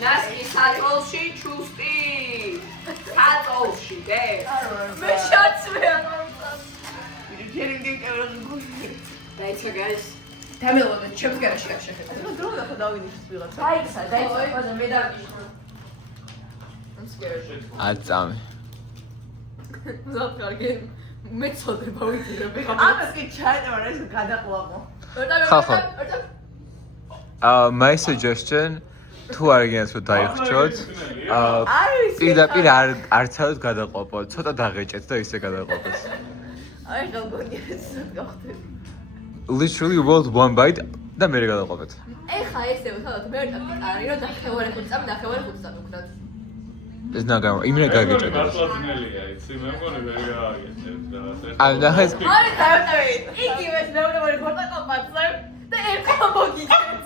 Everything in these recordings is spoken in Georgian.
ნასკი საწოლში ჩუსტი საწოლში დე მე შაცვე არ მომწონს დაიცა guys დამელოდე ჩემს გარაში არ შეხედე ну дრო და დავინიშნე ვიღაცა დაიცა ხოდა მე დავინიშნე I'm scared აწამი ზოგ კარგი მეწოდება ვიძირები ამას კი ჩაიტავა ეს გადაყვამო my suggestion თუ არ გინდათ რომ დაიხჭოთ პირდაპირ არ ცალოთ გადაყოფოთ ცოტა დაღეჭეთ და ისე გადაყოფოთ აი გაგონია ეს გავხდები literally world one bite და მე გადაყოფეთ ეხა ესე ვთქვათ მე არ არის რომ დახევარი ხუთწამი ვქნათ ეს ნაგამ იმრე გაგეჭეთ გასვლა იცი მე მგონი ვერ გააგეთებ და აი ნახეს არის დავტოვე იგივეს მეორე ხოთა კომპანზე და ერთხელ მოგიჭეთ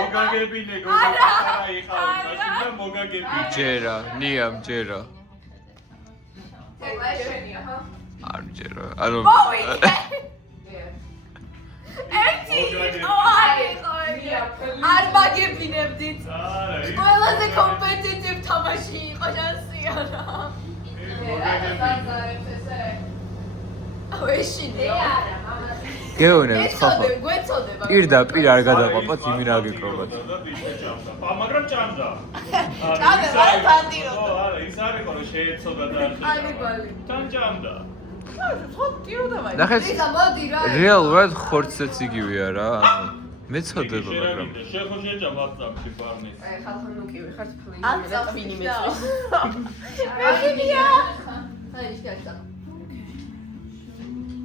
მოგაგებინე გოგონა იხავ მაშინ და მოგაგებინე ჯერა ნიამ ჯერა ეშენია ხო არ ჯერა ანუ ერთი არ მაგებინებდით ყველაზე კომპეტიტივ თამაში იყო შანსია რა ეშენია გეუნებს ხახო გვეწოდება პირდაპირ არ გადაყოფოთ იმი რა გეკრობათ მაგრამ ჭამდა ჭამდა ბანდირო არა ის არის რომ შეეცოდა და ანიბალი თან ჭამდა ხო ტიროდა მაინც ნახეს ისა მოდი რა რეალურად ხორცეც იგივეა რა ანუ მეწოდება მაგრამ შეხო შეჭამ აწამში პარნის აი ხალხო ნუკივი ხარ ფლინი ან წაფინი მეწვის მეშინია აი ის გაცა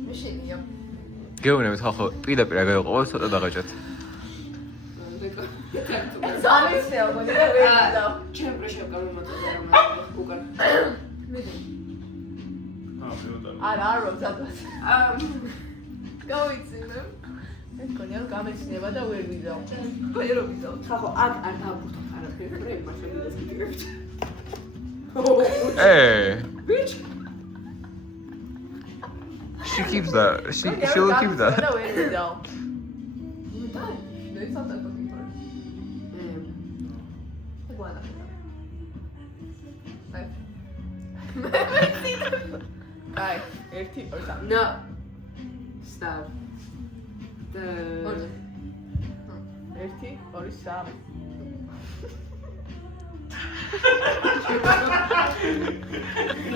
მეშინია გეუნებს ხახო პირდაპირ არ გადაყოფოთ ცოტა დაღეჭეთ ზამისეა მგონი და ვერ ვიდავ ჩემ პრეშევ გამომაწოდა რომ უკან არა არ რომ ზადვას გავიცინე მე მგონია გამეცნება და ვერ ვიდავ გონი რომ ვიდავ ხახო აქ არ დავბურთო არაფერი პრეიმ მაშინ გასკეთებთ bitch she keeps that she'll keep that და ვერ ვიდავ მე ცოტა გოგიტორ გუანა აი 1 2 3 no stop the 1 2 3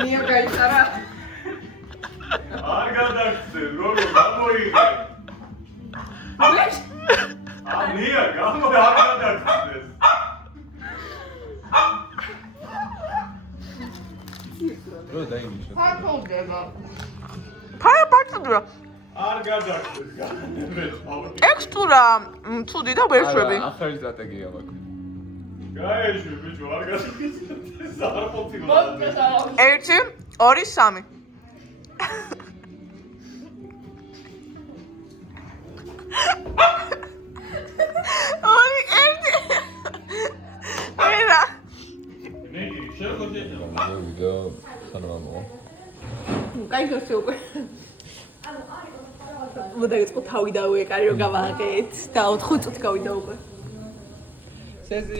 ნიო გაიცარა არ გადაგწე როგორ გამოიღე ანია გამო არ გადაგწეს რო დაინიშნე ფარფოლდება არ გადაგწეს განებე ექსტურა ცუდი და ვერ შვები ახალი სტრატეგია მაქვს გაეშვი ბიჭო არ გადაგწეს ზარფოთი 1 2 3 ორი ერთი ვერა ნიკი შეხო შეჭამ ვიდეო ხანმამო კაი გასე უკვე მოდაგეწყო თავი დავუეკარი რომ გავაღეთ და 4 წუთი გავიდა უკვე სეზი